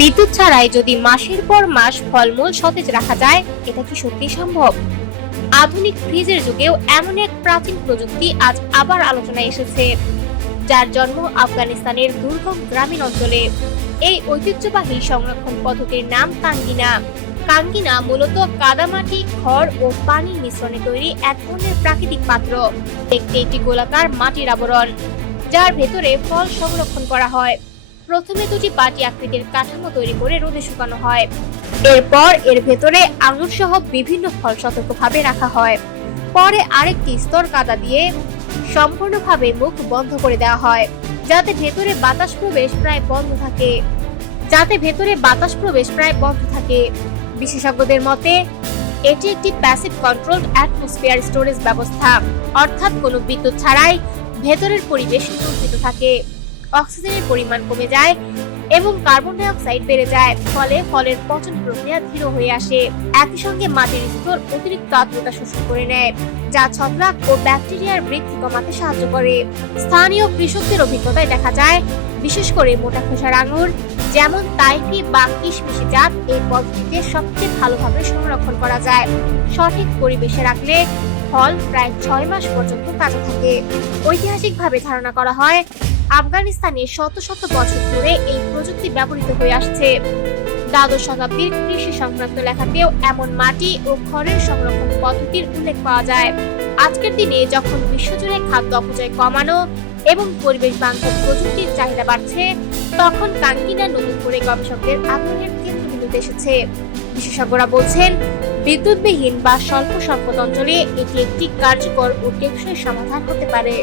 বিদ্যুৎ ছাড়াই যদি মাসের পর মাস ফলমূল সতেজ রাখা যায়, এটা কি সত্যি সম্ভব? আধুনিক ফ্রিজের যুগেও এমন এক প্রাচীন প্রযুক্তি আজ আবার আলোচনায় এসেছে, যার জন্ম আফগানিস্তানের দুর্গম গ্রামীণ অঞ্চলে। এই ঐতিহ্যবাহী সংরক্ষণ পদ্ধতির নাম কাঙ্গিনা। কাঙ্গিনা মূলত কাদামাটি, খড় ও পানির মিশ্রণে তৈরি এক ধরনের প্রাকৃতিক পাত্র। দেখতে একটি গোলাকার মাটির আবরণ, যার ভেতরে ফল সংরক্ষণ করা হয়। প্রথমে দুটি বাটি আকৃতির কাঠামো তৈরি করে রোদে শুকানো হয়। এরপর এর ভেতরে আঙুর সহ বিভিন্ন ফল সতর্কভাবে রাখা হয়। পরে আরেকটি স্তর কাদা দিয়ে সম্পূর্ণভাবে মুখ বন্ধ করে দেওয়া হয়, যাতে ভেতরে বাতাস প্রবেশ প্রায় বন্ধ থাকে। বিশেষজ্ঞদের মতে এটি একটি প্যাসিভ কন্ট্রোলড অ্যাটমসফিয়ার স্টোরেজ ব্যবস্থা, অর্থাৎ কোনো বিদ্যুৎ ছাড়াই ভেতরের পরিবেশ নিয়ন্ত্রিত থাকে। অক্সিজেনের পরিমাণ কমে যায় এবং কার্বন ডাই অক্সাইড বেড়ে যায়, ফলে ফলের পচন প্রক্রিয়া ধীর হয়ে আসে। একই সঙ্গে মাটির স্তর অতিরিক্ত আর্দ্রতা শোষণ করে নেয়, যা ছত্রাক ও ব্যাকটেরিয়ার বৃদ্ধি কমাতে সাহায্য করে। স্থানীয় কৃষকদের অভিজ্ঞতায় দেখা যায়, বিশেষ করে মোটা খোসার আঙুর যেমন তাইফি বা কিশমিশি জাত এই পদ্ধতিতে সবচেয়ে ভালোভাবে সংরক্ষণ করা যায়। সঠিক পরিবেশে রাখলে ফল প্রায় 6 মাস পর্যন্ত তাজা থাকে। ঐতিহাসিকভাবে ধারণা করা হয়, আফগানিস্তানে শত শত বছর ধরে এই প্রযুক্তি ব্যবহৃত হয়ে আসছে। দ্বাদশ শতাব্দীর কৃষি সংক্রান্ত লেখাতেও এমন মাটি ও খড়ের সংরক্ষণ পদ্ধতির উল্লেখ পাওয়া যায়। আজকের দিনে যখন বিশ্বজুড়ে খাদ্য অপচয় কমানো এবং পরিবেশ বান্ধব প্রযুক্তির চাহিদা বাড়ছে, তখন কাঙ্গিনা নতুন করে গবেষকদের আগ্রহের কেন্দ্রবিন্দুতে এসেছে। বিশেষজ্ঞরা বলছেন, বিদ্যুৎবিহীন বা স্বল্প সম্পদ অঞ্চলে এটি একটি কার্যকর ও টেকসই সমাধান হতে পারে।